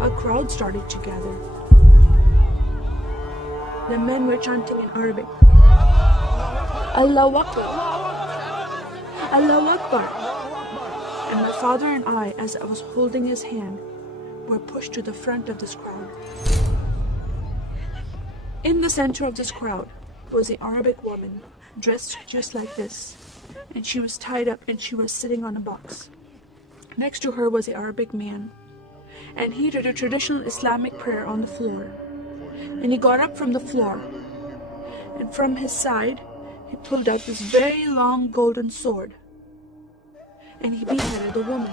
a crowd started to gather. The men were chanting in Arabic, Allahu Akbar, Allahu Akbar. And my father and I, as I was holding his hand, were pushed to the front of this crowd. In the center of this crowd was an Arabic woman, dressed just like this, and she was tied up and she was sitting on a box. Next to her was an Arabic man, and he did a traditional Islamic prayer on the floor. And he got up from the floor, and from his side, he pulled out this very long golden sword, and he beheaded the woman.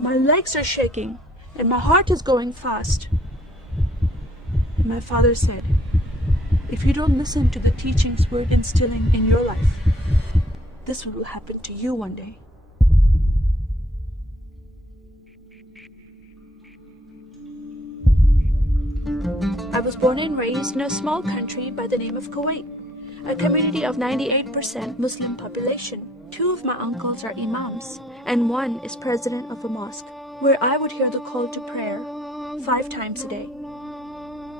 My legs are shaking, and my heart is going fast. And my father said, if you don't listen to the teachings we're instilling in your life, this will happen to you one day. I was born and raised in a small country by the name of Kuwait, a community of 98% Muslim population. 2 of my uncles are imams, and 1 is president of a mosque, where I would hear the call to prayer 5 times a day.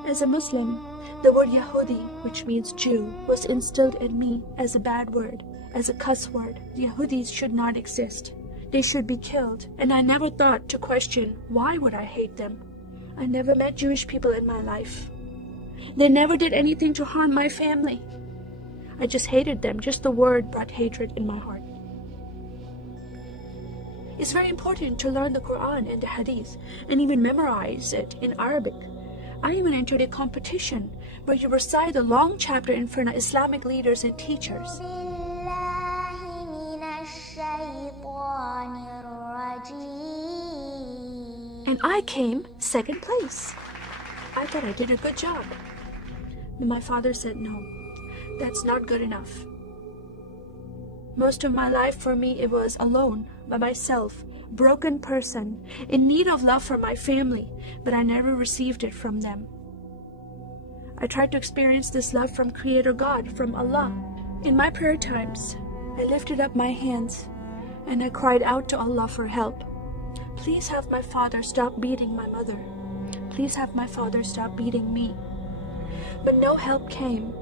As a Muslim, the word Yahudi, which means Jew, was instilled in me as a bad word, as a cuss word. Yahudis should not exist. They should be killed, and I never thought to question why would I hate them. I never met Jewish people in my life. They never did anything to harm my family. I just hated them. Just the word brought hatred in my heart. It's very important to learn the Quran and the Hadith and even memorize it in Arabic. I even entered a competition where you recite a long chapter in front of Islamic leaders and teachers. And I came 2nd place. I thought I did a good job. But my father said, no, that's not good enough. Most of my life for me, it was alone, by myself, broken person, in need of love from my family, but I never received it from them. I tried to experience this love from Creator God, from Allah. In my prayer times, I lifted up my hands and I cried out to Allah for help. Please have my father stop beating my mother. Please have my father stop beating me. But no help came.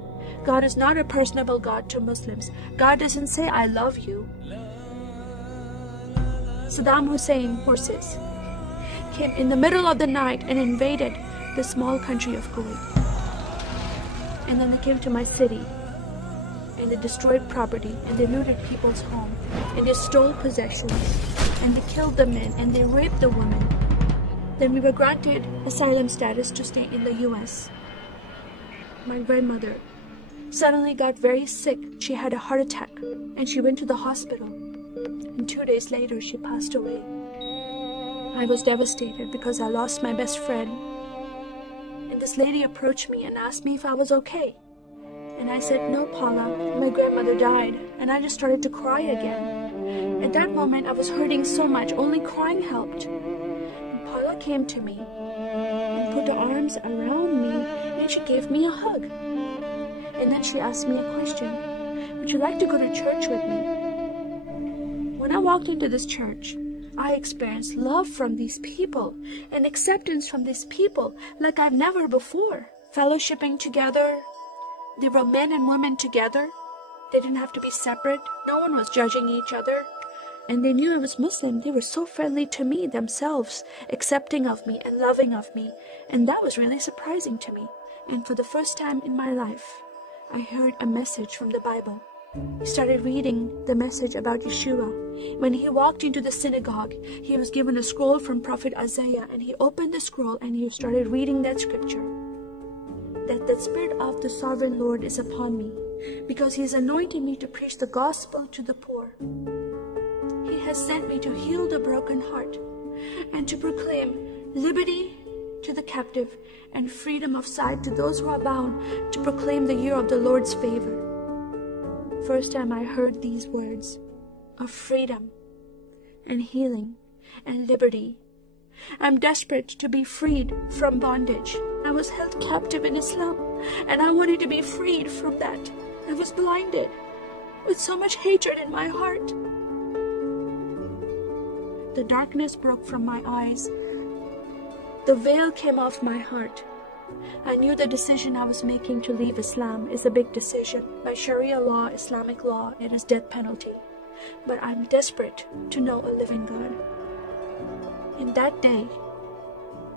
God is not a personable God to Muslims. God doesn't say, I love you. Saddam Hussein forces came in the middle of the night and invaded the small country of Kuwait. And then they came to my city and they destroyed property and they looted people's home and they stole possessions and they killed the men and they raped the women. Then we were granted asylum status to stay in the US. My grandmother suddenly got very sick. She had a heart attack and she went to the hospital. And 2 days later, she passed away. I was devastated because I lost my best friend. And this lady approached me and asked me if I was okay. And I said, no, Paula, my grandmother died. And I just started to cry again. At that moment, I was hurting so much, only crying helped. And Paula came to me and put her arms around me and she gave me a hug. And then she asked me a question. Would you like to go to church with me? When I walked into this church, I experienced love from these people and acceptance from these people like I've never before. Fellowshipping together. They were men and women together. They didn't have to be separate. No one was judging each other. And they knew I was Muslim. They were so friendly to me themselves, accepting of me and loving of me. And that was really surprising to me. And for the first time in my life, I heard a message from the Bible. He started reading the message about Yeshua. When he walked into the synagogue, he was given a scroll from Prophet Isaiah, and he opened the scroll and he started reading that scripture. That the Spirit of the Sovereign Lord is upon me, because he has anointed me to preach the gospel to the poor. He has sent me to heal the broken heart and to proclaim liberty to the captive and freedom of sight to those who are bound, to proclaim the year of the Lord's favor. First time I heard these words of freedom and healing and liberty. I'm desperate to be freed from bondage. I was held captive in Islam and I wanted to be freed from that. I was blinded with so much hatred in my heart. The darkness broke from my eyes. The veil came off my heart. I knew the decision I was making to leave Islam is a big decision. By Sharia law, Islamic law, it is death penalty. But I'm desperate to know a living God. In that day,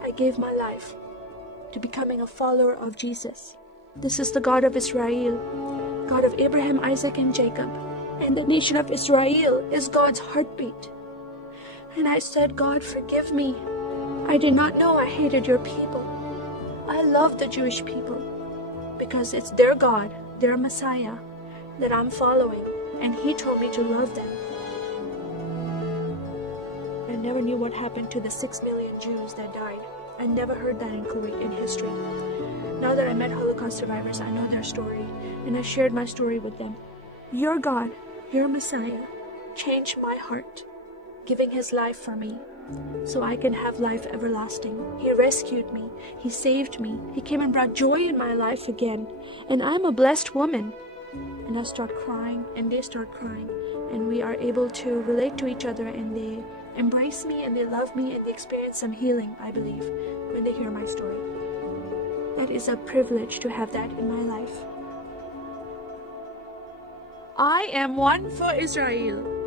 I gave my life to becoming a follower of Jesus. This is the God of Israel, God of Abraham, Isaac, and Jacob. And the nation of Israel is God's heartbeat. And I said, God, forgive me. I did not know I hated your people. I love the Jewish people because it's their God, their Messiah that I'm following. And he told me to love them. I never knew what happened to the 6 million Jews that died. I never heard that in Kuwait in history. Now that I met Holocaust survivors, I know their story, and I shared my story with them. Your God, your Messiah, changed my heart, giving his life for me, so I can have life everlasting. He rescued me, he saved me, he came and brought joy in my life again, and I'm a blessed woman. And I start crying, and they start crying, and we are able to relate to each other, and they embrace me, and they love me, and they experience some healing, I believe, when they hear my story. That is a privilege to have that in my life. I am one for Israel.